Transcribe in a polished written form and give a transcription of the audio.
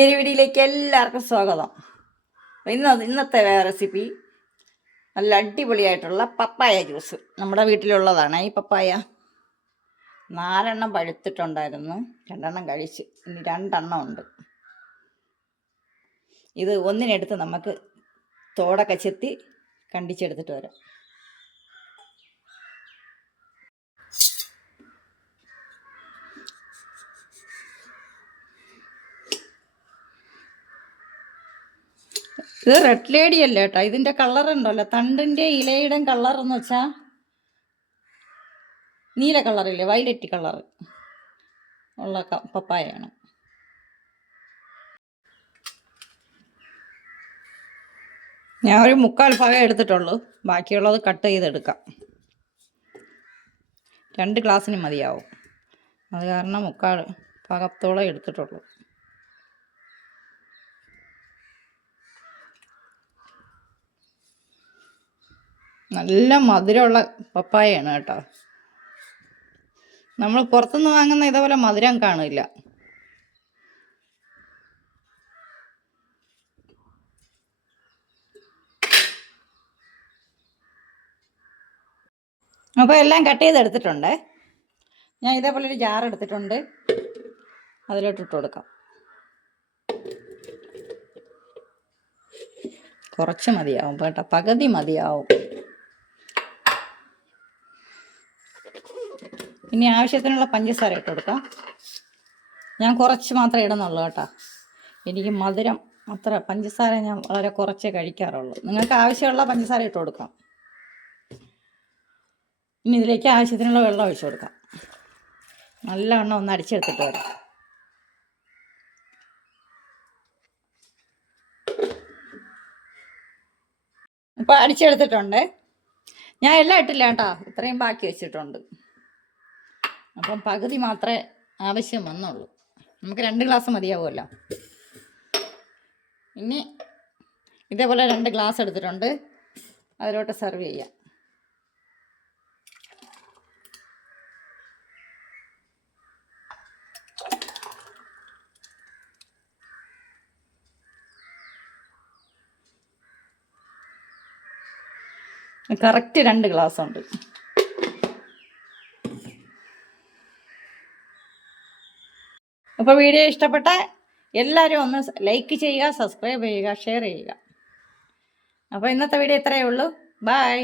വീഡിയോയിലേക്ക് എല്ലാവർക്കും സ്വാഗതം. ഇന്നത്തെ റെസിപ്പി നല്ല അടിപൊളിയായിട്ടുള്ള പപ്പായ ജ്യൂസ്. നമ്മുടെ വീട്ടിലുള്ളതാണ് ഈ പപ്പായ. 4 പഴുത്തിട്ടുണ്ടായിരുന്നു, 2 കഴിച്ച്, ഇനി 2 ഉണ്ട്. ഇത് ഒന്നിനെടുത്ത് നമുക്ക് തോടൊക്കെ ചെത്തി കണ്ടിച്ചെടുത്തിട്ട് വരാം. ഇത് റെഡ് ലേഡി അല്ല കേട്ടോ. ഇതിൻ്റെ കളർ ഉണ്ടല്ലോ, തണ്ടിൻ്റെ ഇലയുടെ കളർ എന്ന് വെച്ചാൽ നീല കളറില്ലേ, വയലറ്റ് കളർ ഉള്ള പപ്പായയാണ്. ഞാൻ ഒരു 3/4 ഭാഗം എടുത്തിട്ടുള്ളൂ, ബാക്കിയുള്ളത് കട്ട് ചെയ്തെടുക്കാം. 2 ഗ്ലാസ്സിന് മതിയാവും, അത് കാരണം 3/4 ഭാഗത്തോളം എടുത്തിട്ടുള്ളൂ. നല്ല മധുരമുള്ള പപ്പായയാണ് കേട്ടോ. നമ്മൾ പുറത്തുനിന്ന് വാങ്ങുന്ന ഇതേപോലെ മധുരം കാണില്ല. അപ്പോൾ എല്ലാം കട്ട് ചെയ്തെടുത്തിട്ടുണ്ട്. ഞാൻ ഇതേപോലെ ഒരു ജാർ എടുത്തിട്ടുണ്ട്, അതിലോട്ട് ഇട്ട് കൊടുക്കാം. കുറച്ച് മതിയാവും കേട്ടോ, പകുതി മതിയാവും. ഇനി ആവശ്യത്തിനുള്ള പഞ്ചസാര ഇട്ട് കൊടുക്കാം. ഞാൻ കുറച്ച് മാത്രമേ ഇടുന്നുള്ളൂ കേട്ടോ. എനിക്ക് മധുരം അത്ര, പഞ്ചസാര ഞാൻ വളരെ കുറച്ചേ കഴിക്കാറുള്ളൂ. നിങ്ങൾക്ക് ആവശ്യമുള്ള പഞ്ചസാര ഇട്ട് കൊടുക്കാം. ഇനി ഇതിലേക്ക് ആവശ്യത്തിനുള്ള വെള്ളം ഒഴിച്ചു കൊടുക്കാം. നല്ലവണ്ണം ഒന്ന് അടിച്ചെടുത്തിട്ട് വരാം. ഇപ്പോൾ അടിച്ചെടുത്തിട്ടുണ്ട്. ഞാൻ എല്ലാം ഇട്ടില്ല കേട്ടോ, ഇത്രയും ബാക്കി വെച്ചിട്ടുണ്ട്. അപ്പം പകുതി മാത്രമേ ആവശ്യം വന്നുള്ളൂ. നമുക്ക് 2 ഗ്ലാസ് മതിയാവുമല്ലോ. ഇനി ഇതേപോലെ 2 ഗ്ലാസ് എടുത്തിട്ടുണ്ട്, അതിലോട്ട് സെർവ് ചെയ്യാം. കറക്റ്റ് 2 ഗ്ലാസ് ഉണ്ട്. അപ്പോൾ വീഡിയോ ഇഷ്ടപ്പെട്ട എല്ലാവരും ഒന്ന് ലൈക്ക് ചെയ്യുക, സബ്സ്ക്രൈബ് ചെയ്യുക, ഷെയർ ചെയ്യുക. അപ്പോൾ ഇന്നത്തെ വീഡിയോ ഇത്രയേ ഉള്ളൂ. ബൈ.